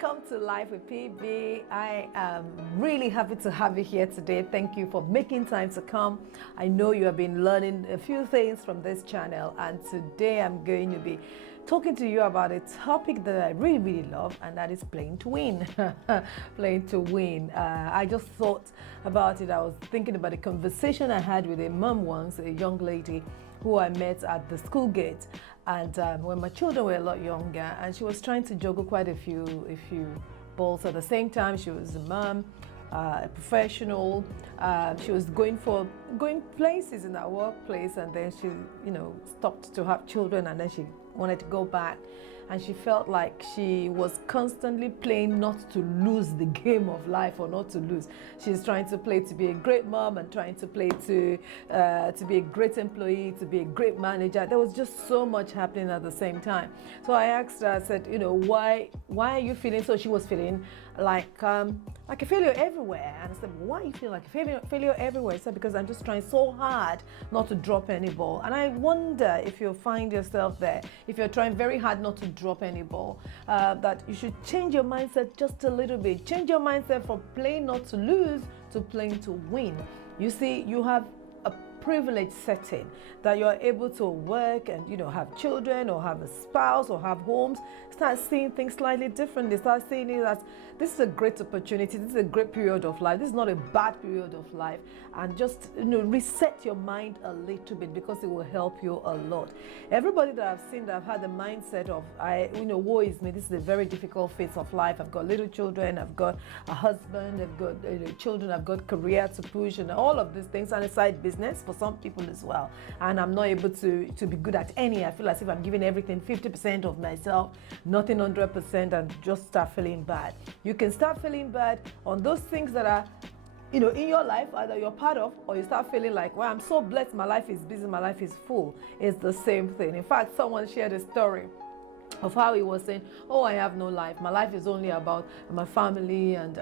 Welcome to Life with PB. I am really happy to have you here today. Thank you for making time to come. I know you have been learning a few things from this channel, and today I'm going to be talking to you about a topic that I really love, and that is playing to win. Playing to win. I just thought about it. I was thinking about a conversation I had with a mom once, a young lady who I met at the school gate, and when my children were a lot younger, and she was trying to juggle quite a few balls at the same time. She was a mom, a professional. She was going places in her workplace, and then she, stopped to have children, and then she wanted to go back, and she felt like she was constantly playing not to lose the game of life, or not to lose. She's trying to play to be a great mom, and trying to play to be a great employee, to be a great manager. There was just so much happening at the same time. So I asked her, I said, why are you feeling? So she was feeling like a failure everywhere. And I said, why are you feeling like a failure everywhere? I said, because I'm just trying so hard not to drop any ball. And I wonder if you find yourself there, if you're trying very hard not to drop any ball, that you should change your mindset just a little bit. Change your mindset from playing not to lose to playing to win. You see, you have a privileged setting that you're able to work and have children, or have a spouse, or have homes. Start seeing things slightly differently. Start seeing it as this is a great opportunity, this is a great period of life, this is not a bad period of life, and just reset your mind a little bit, because it will help you a lot. Everybody that I've seen that have had the mindset of woe is me, this is a very difficult phase of life, I've got little children, I've got a husband, I've got children, I've got career to push, and all of these things, and a side business for some people as well, and I'm not able to be good at any. I feel as if I'm giving everything 50% of myself, nothing 100%, and just start feeling bad. You can start feeling bad on those things that are in your life, either you're part of, or you start feeling like, well, I'm so blessed, my life is busy, my life is full. It's the same thing. In fact, someone shared a story of how he was saying, oh, I have no life, my life is only about my family and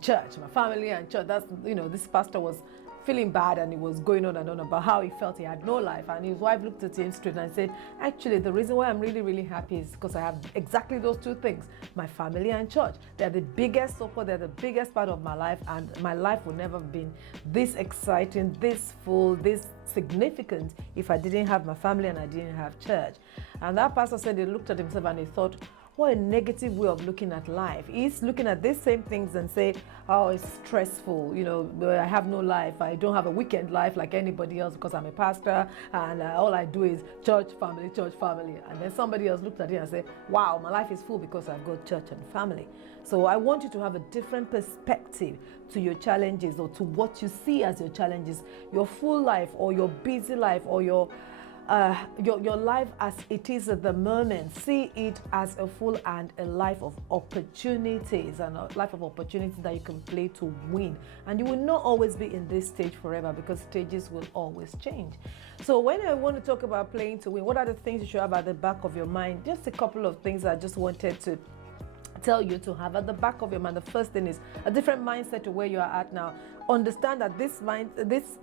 church, my family and church. That's this pastor was feeling bad, and he was going on and on about how he felt he had no life. And his wife looked at him straight and said, actually, the reason why I'm really happy is because I have exactly those two things, my family and church. They're the biggest support, they're the biggest part of my life, and my life would never have been this exciting, this full, this significant if I didn't have my family and I didn't have church. And that pastor said he looked at himself and he thought, what a negative way of looking at life. He's looking at these same things and say, oh, it's stressful, I have no life, I don't have a weekend life like anybody else because I'm a pastor, and all I do is church, family. And then somebody else looked at it and said, wow, my life is full because I've got church and family. So I want you to have a different perspective to your challenges, or to what you see as your challenges, your full life, or your busy life, or your life as it is at the moment. See it as a full and a life of opportunities, and a life of opportunities that you can play to win. And you will not always be in this stage forever, because stages will always change. So when I want to talk about playing to win, what are the things you should have at the back of your mind? Just a couple of things I just wanted to tell you to have at the back of your mind. The first thing is a different mindset to where you are at now. Understand that this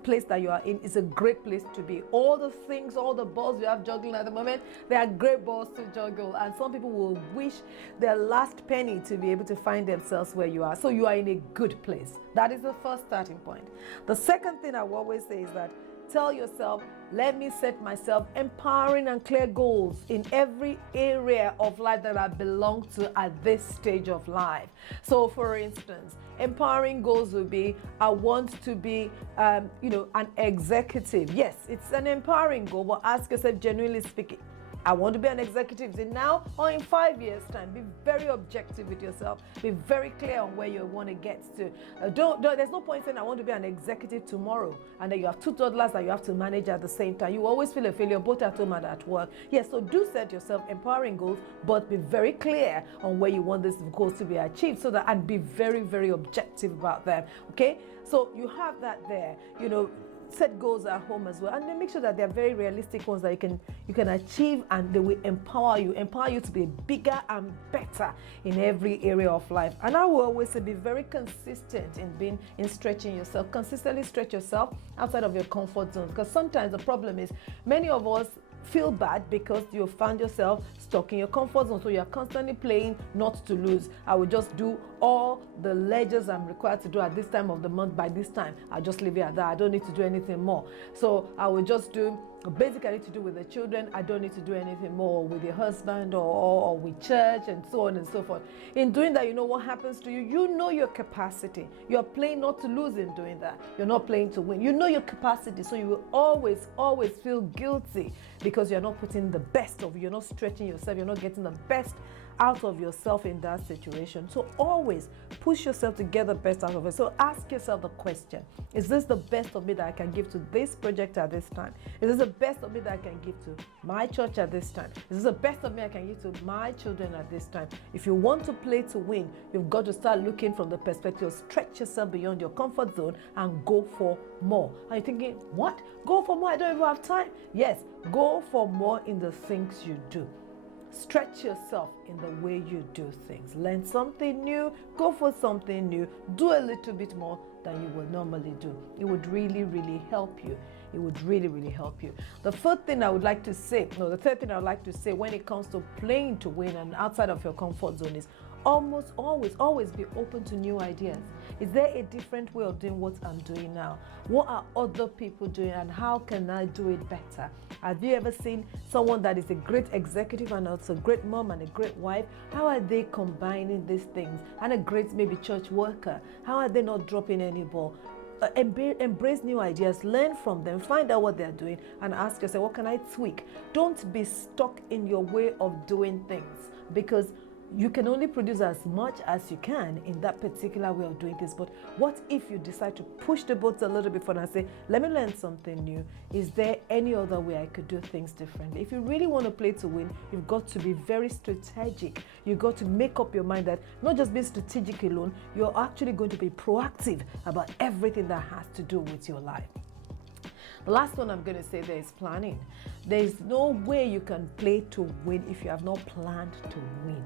place that you are in is a great place to be. All the things, all the balls you have juggling at the moment, they are great balls to juggle, and some people will wish their last penny to be able to find themselves where you are. So you are in a good place. That is the first starting point. The second thing I will always say is that tell yourself, let me set myself empowering and clear goals in every area of life that I belong to at this stage of life. So for instance, empowering goals would be, I want to be an executive. Yes, it's an empowering goal, but ask yourself, genuinely speaking, I want to be an executive. Is it now or in 5 years' time? Be very objective with yourself. Be very clear on where you want to get to. There's no point saying I want to be an executive tomorrow, and then you have two toddlers that you have to manage at the same time. You always feel a failure both at home and at work. Yes, so do set yourself empowering goals, but be very clear on where you want these goals to be achieved, and be very objective about them. Okay, so you have that there. Set goals at home as well, and then make sure that they're very realistic ones that you can achieve, and they will empower you to be bigger and better in every area of life. And I will always say, be very consistent in stretching yourself. Consistently stretch yourself outside of your comfort zone, because sometimes the problem is many of us feel bad because you found yourself stuck in your comfort zone. So you're constantly playing not to lose. I will just do all the ledgers I'm required to do at this time of the month. By this time, I'll just leave it at that. I don't need to do anything more. So I will just do basic I need to do with the children. I don't need to do anything more with your husband or with church and so on and so forth. In doing that, you know what happens to you? You know your capacity. You're playing not to lose in doing that. You're not playing to win. You know your capacity, so you will always feel guilty because you're not putting the best of you. You're not stretching yourself. You're not getting the best out of yourself in that situation. So always push yourself to get the best out of it. So ask yourself the question, is this the best of me that I can give to this project at this time? Is this the best of me that I can give to my church at this time? Is this the best of me I can give to my children at this time? If you want to play to win, you've got to start looking from the perspective of stretch yourself beyond your comfort zone and go for more. Are you thinking, what? Go for more? I don't even have time. Yes, go for more in the things you do. Stretch yourself in the way you do things. Learn something new, go for something new, do a little bit more than you would normally do. It would really help you. It would really help you. The third thing I would like to say when it comes to playing to win and outside of your comfort zone is always be open to new ideas. Is there a different way of doing what I'm doing now? What are other people doing and how can I do it better? Have you ever seen someone that is a great executive and also a great mom and a great wife? How are they combining these things? And a great maybe church worker, how are they not dropping any ball? Embrace new ideas, learn from them, find out what they're doing and ask yourself, what can I tweak? Don't be stuck in your way of doing things, because you can only produce as much as you can in that particular way of doing things. But what if you decide to push the boat a little bit further and say, let me learn something new? Is there any other way I could do things differently? If you really want to play to win, you've got to be very strategic. You've got to make up your mind that not just being strategic alone, you're actually going to be proactive about everything that has to do with your life. The last one I'm going to say there is planning. There is no way you can play to win if you have not planned to win.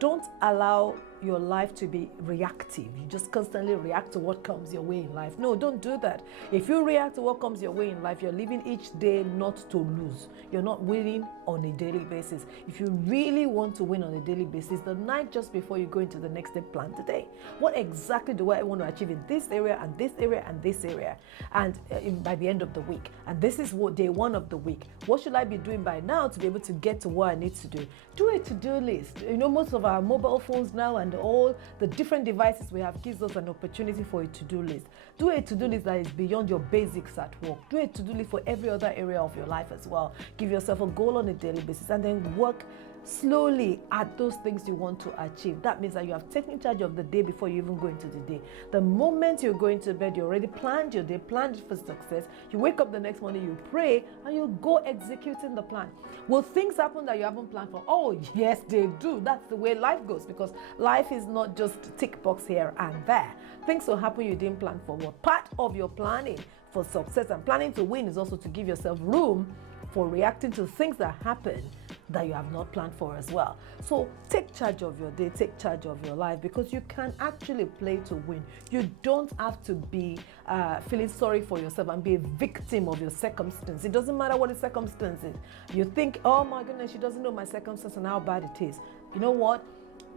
Don't allow your life to be reactive. You just constantly react to what comes your way in life. No, don't do that. If you react to what comes your way in life, you're living each day not to lose. You're not winning on a daily basis. If you really want to win on a daily basis, the night just before you go into the next day, plan today. What exactly do I want to achieve in this area and this area and this area? And by the end of the week. And this is what day one of the week. What should I be doing by now to be able to get to what I need to do? Do a to-do list. You know, most of our mobile phones now and all the different devices we have gives us an opportunity for a to-do list. Do a to-do list that is beyond your basics at work. Do a to-do list for every other area of your life as well. Give yourself a goal on a daily basis and then work slowly at those things you want to achieve. That means that you have taken charge of the day before you even go into the day. The moment you're going to bed, you already planned your day, planned it for success. You wake up the next morning, you pray, and you go executing the plan. Will things happen that you haven't planned for? Oh, yes, they do. That's the way life goes, because life is not just tick box here and there. Things will happen you didn't plan for. What part of your planning for success and planning to win is also to give yourself room for reacting to things that happen that you have not planned for as well. So take charge of your day, take charge of your life, because you can actually play to win. You don't have to be feeling sorry for yourself and be a victim of your circumstance. It doesn't matter what the circumstance is. You think, oh my goodness, she doesn't know my circumstance and how bad it is. You know what?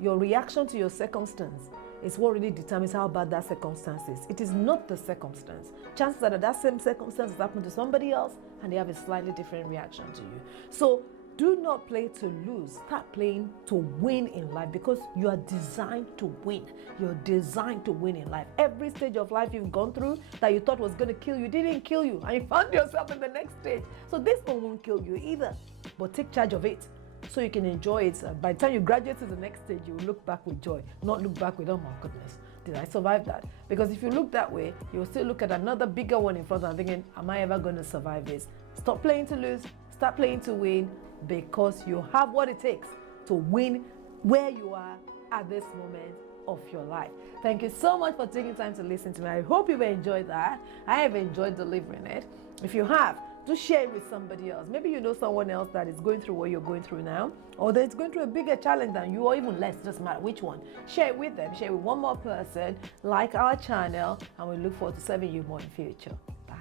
Your reaction to your circumstance is what really determines how bad that circumstance is. It is not the circumstance. Chances are that same circumstance has happened to somebody else and they have a slightly different reaction to you. So do not play to lose. Start playing to win in life, because you are designed to win. You're designed to win in life. Every stage of life you've gone through that you thought was going to kill you didn't kill you, and you found yourself in the next stage. So this one won't kill you either, but take charge of it so you can enjoy it. By the time you graduate to the next stage, you will look back with joy, not look back with, oh my goodness, did I survive that? Because if you look that way, you'll still look at another bigger one in front and thinking, am I ever going to survive this? Stop playing to lose, start playing to win, because you have what it takes to win where you are at this moment of your life. Thank you so much for taking time to listen to me. I hope you've enjoyed that. I have enjoyed delivering it. If you have, do share it with somebody else. Maybe you know someone else that is going through what you're going through now, or that is going through a bigger challenge than you, or even less, doesn't matter which one. Share it with them, share it with one more person, like our channel, and we look forward to serving you more in future. Bye.